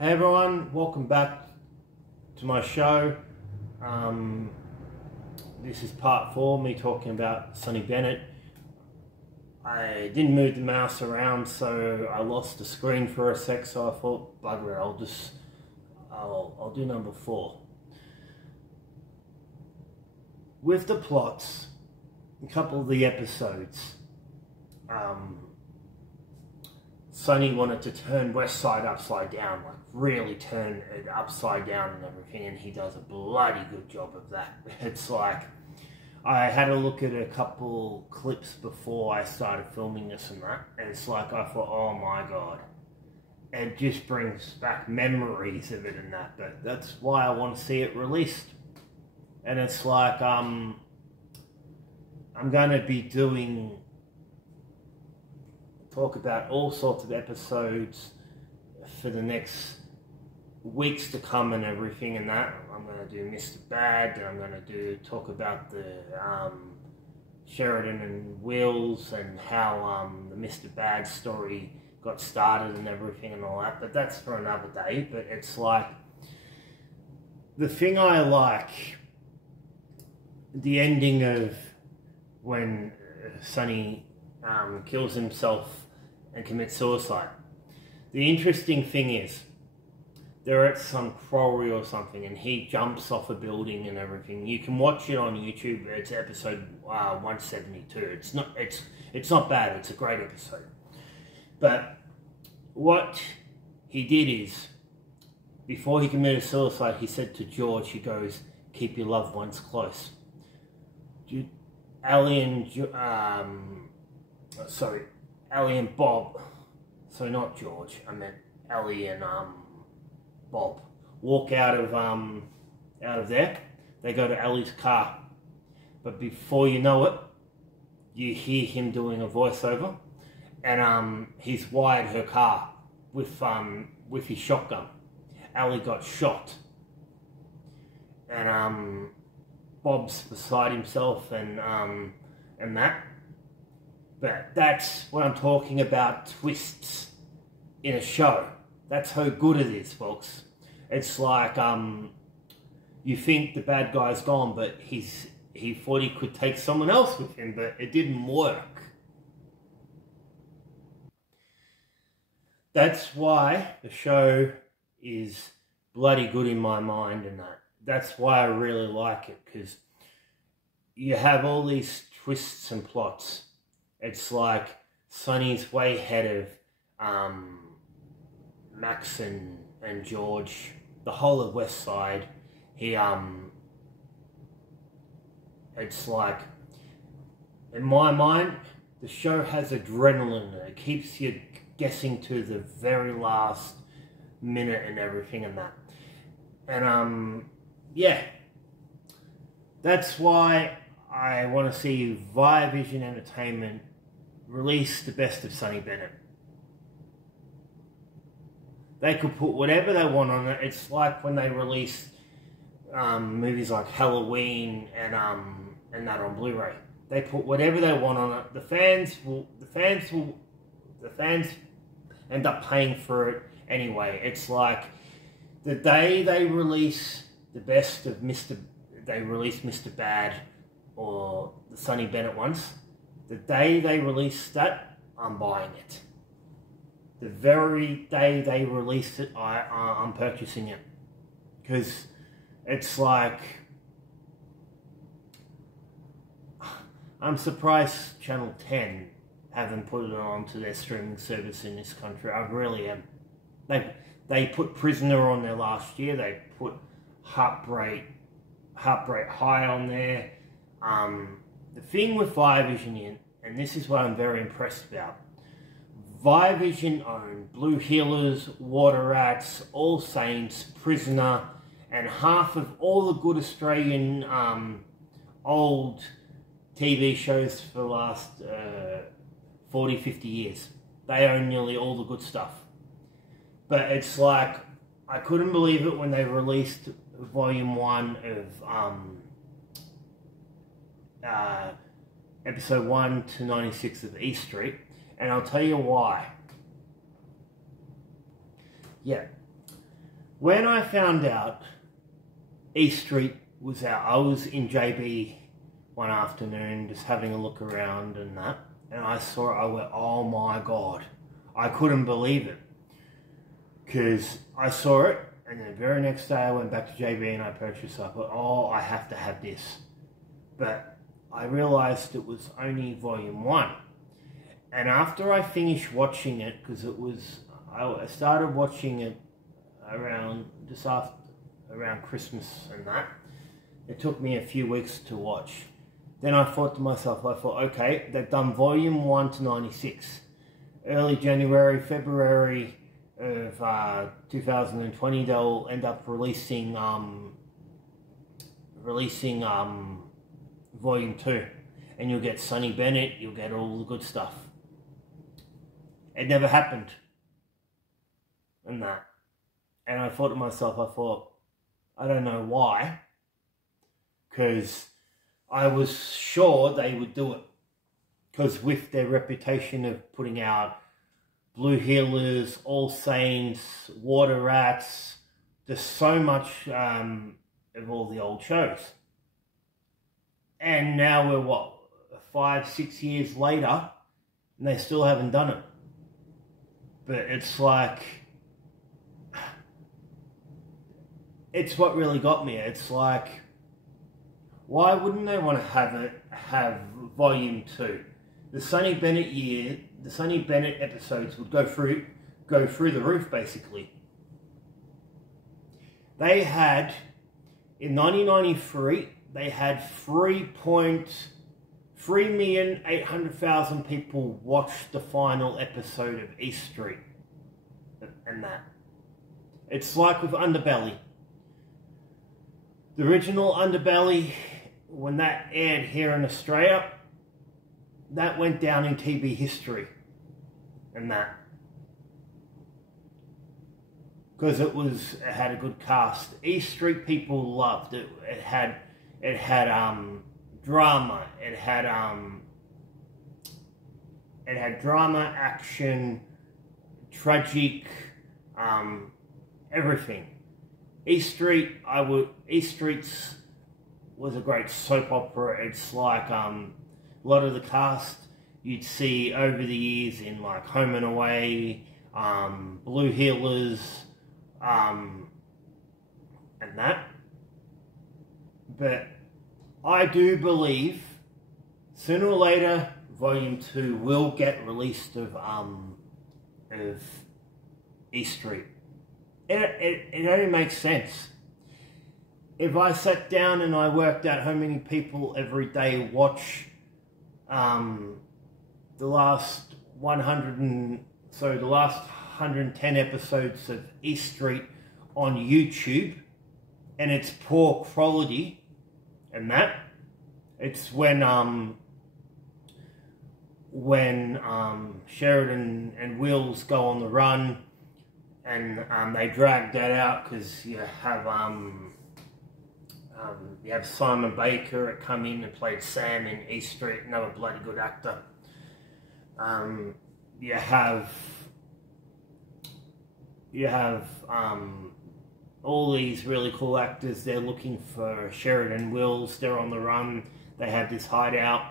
Hey everyone, welcome back to my show. This is part 4, me talking about Sonny Bennett. I didn't move the mouse around, so I lost the screen for a sec, so I thought, bugger it, I'll do number 4. With the plots, a couple of the episodes, Sonny wanted to turn West Side upside down, like really turn it upside down and everything, and he does a bloody good job of that. It's like, I had a look at a couple clips before I started filming this and that, and it's like, I thought, oh my god, it just brings back memories of it and that, but that's why I want to see it released. And it's like, I'm going to be talk about all sorts of episodes for the next weeks to come and everything and that. I'm going to do Mr. Bad, and I'm going to talk about the Sheridan and Wills and how the Mr. Bad story got started and everything and all that, but that's for another day. But it's like, the thing I like, the ending of when Sonny kills himself and commits suicide. The interesting thing is, they're at some quarry or something, and he jumps off a building and everything. You can watch it on YouTube. It's episode 172. It's not bad. It's a great episode. But what he did is, before he committed suicide, he said to George, he goes, "Keep your loved ones close." Ellie and Bob, so not George, I meant Ellie and Bob, walk out of there. They go to Ellie's car, but before you know it, you hear him doing a voiceover, and he's wired her car with his shotgun. Ellie got shot, and Bob's beside himself and that. But that's what I'm talking about, twists in a show. That's how good it is, folks. It's like, you think the bad guy's gone, but he thought he could take someone else with him, but it didn't work. That's why the show is bloody good in my mind, and that's why I really like it, because you have all these twists and plots. It's like Sonny's way ahead of Max and George, the whole of West Side. It's like, in my mind, the show has adrenaline. It keeps you guessing to the very last minute and everything and that. And yeah, that's why I want to see Viavision Entertainment release the best of Sonny Bennett. They could put whatever they want on it. It's like when they release movies like Halloween and that on Blu-ray. They put whatever they want on it. The fans end up paying for it anyway. It's like the day they release the best of Mr. Bad or the Sonny Bennett ones, the day they release that, I'm buying it. The very day they release it, I'm purchasing it. Because it's like, I'm surprised Channel 10 haven't put it onto their streaming service in this country. I really am. They put Prisoner on there last year. They put Heartbreak High on there. The thing with Viavision, and this is what I'm very impressed about, Viavision own Blue Heelers, Water Rats, All Saints, Prisoner, and half of all the good Australian old TV shows for the last 40, 50 years. They own nearly all the good stuff. But it's like, I couldn't believe it when they released Volume 1 of Episode 1 to 96 of East Street, and I'll tell you why. Yeah, When I found out E Street was out, I was in JB one afternoon just having a look around and that, and I saw it. I went, oh my God. I couldn't believe it. Because I saw it, and then the very next day I went back to JB and I purchased it. I thought, oh, I have to have this. But I realised it was only volume 1. And after I finished watching it, because it was, I started watching it around Christmas and that. It took me a few weeks to watch. Then I thought to myself, okay, they've done volume 1 to 96. Early January, February of 2020, they'll end up releasing volume 2. And you'll get Sonny Bennett, you'll get all the good stuff. It never happened. And that. And I thought to myself, I don't know why. Because I was sure they would do it. Because with their reputation of putting out Blue Heelers, All Saints, Water Rats, there's so much of all the old shows. And now we're, what, 5-6 years later, and they still haven't done it. But it's like, it's what really got me. It's like, why wouldn't they want to have volume 2? The Sonny Bennett episodes would go through the roof, basically. They had, in 1993, they had 3,800,000 people watch the final episode of East Street. And that. It's like with Underbelly. The original Underbelly, when that aired here in Australia, that went down in TV history. And that. Because it had a good cast. East Street people loved it. It had drama. It had drama, action, tragic, everything. East Street's was a great soap opera. It's like a lot of the cast you'd see over the years in like Home and Away, Blue Heelers, and that. But I do believe sooner or later Volume 2 will get released of East Street. It only makes sense. If I sat down and I worked out how many people every day watch the last 110 episodes of East Street on YouTube, and it's poor quality, and that, it's when Sheridan and Wills go on the run, and they drag that out because you have Simon Baker that come in and played Sam in East Street, another bloody good actor. You have all these really cool actors. They're looking for Sheridan Wills. They're on the run. They have this hideout.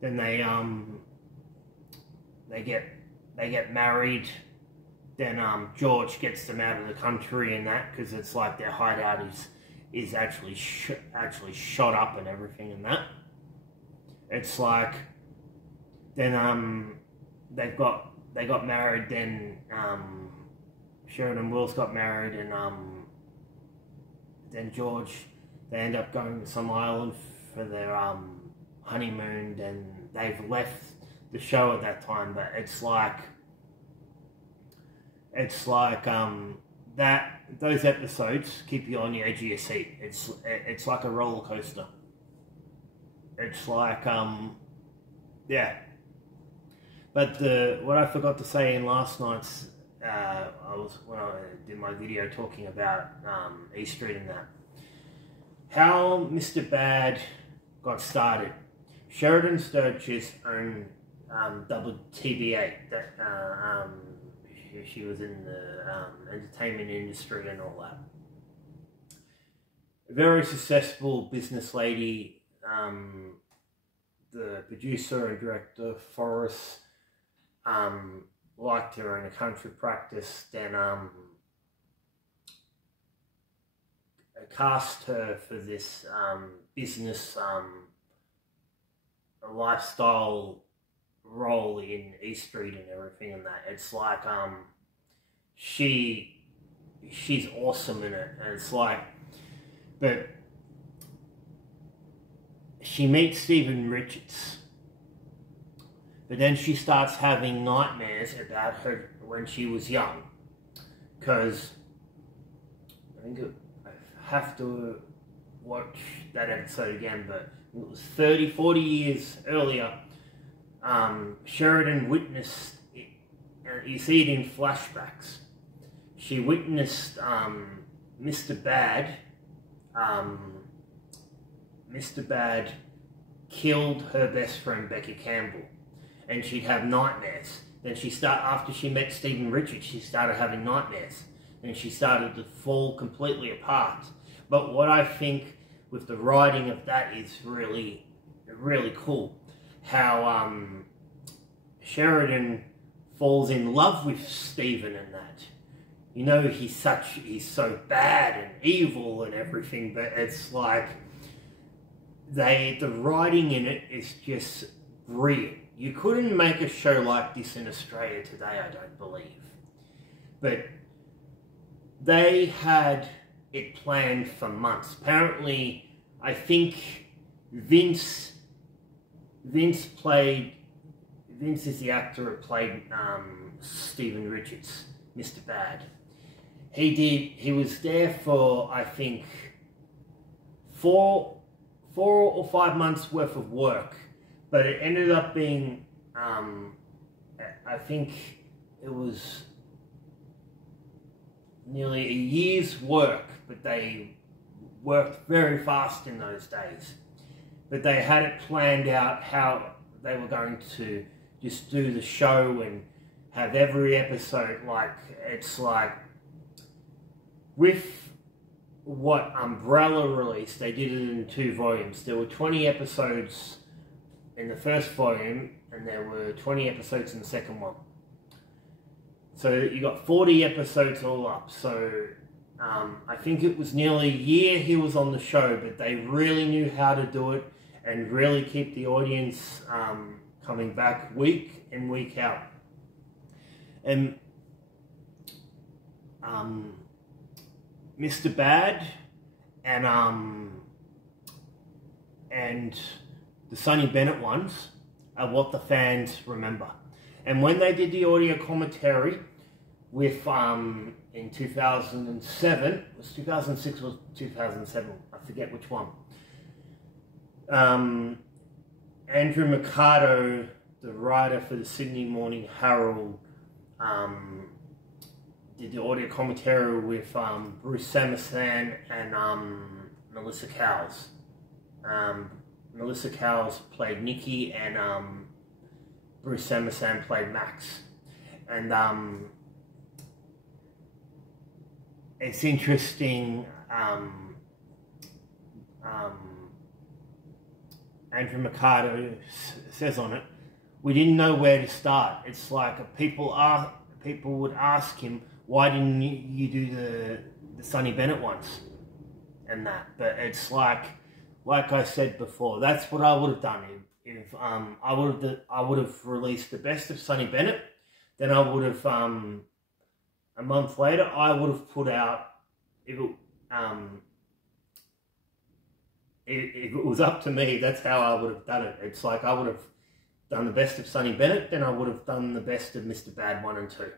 Then they get married. Then George gets them out of the country and that, because it's like their hideout is actually shot up and everything and that. It's like then they got married. Then Sheridan Wills got married, and then George, they end up going to some island for their honeymoon. Then they've left the show at that time. But it's like that. Those episodes keep you on the edge of your seat. It's like a roller coaster. It's like yeah. But what I forgot to say in last night's when I did my video talking about East Street and that, how Mr. Bad got started. Sheridan Sturgis owned double TBA. That She was in the entertainment industry and all that. A very successful business lady. The producer and director, Forrest, liked her in a country practice, then cast her for this business lifestyle role in East Street and everything and that. It's like she's awesome in it, and it's like, but she meets Stephen Richards, but then she starts having nightmares about her when she was young, because I have to watch that episode again, but it was 30, 40 years earlier. Sheridan witnessed it, and you see it in flashbacks. She witnessed Mr. Bad. Mr. Bad killed her best friend Becky Campbell, and she'd have nightmares. Then after she met Stephen Richards, she started having nightmares, and she started to fall completely apart. But what I think with the writing of that is really, really cool. How Sheridan falls in love with Stephen and that. You know, he's so bad and evil and everything, but it's like the writing in it is just brilliant. You couldn't make a show like this in Australia today, I don't believe. But they had it planned for months. Apparently, I think Vince is the actor who played Stephen Richards, Mr. Bad. He was there for, I think, 4 or 5 months worth of work, but it ended up being, I think it was nearly a year's work, but they worked very fast in those days. But they had it planned out how they were going to just do the show and have every episode it's like, with what Umbrella released, they did it in 2 volumes. There were 20 episodes in the first volume, and there were 20 episodes in the second one. So you got 40 episodes all up. So I think it was nearly a year he was on the show, but they really knew how to do it and really keep the audience coming back week in, week out. And Mr. Bad and the Sonny Bennett ones are what the fans remember. And when they did the audio commentary with in 2007, it was 2006 or 2007, I forget which one. Andrew Mercado, the writer for the Sydney Morning Herald, did the audio commentary with Bruce Samuelson and Melissa Cowles. Melissa Cowles played Nikki, and Bruce Samuelson played Max. And it's interesting, Andrew Mercado says on it, we didn't know where to start. It's like people would ask him, why didn't you do the Sonny Bennett ones and that? But it's like I said before, that's what I would have done. If I would have released the best of Sonny Bennett, then I would have a month later I would have put out, if it was up to me, that's how I would have done it. It's like I would have done the best of Sonny Bennett, then I would have done the best of Mr. Bad 1 and 2.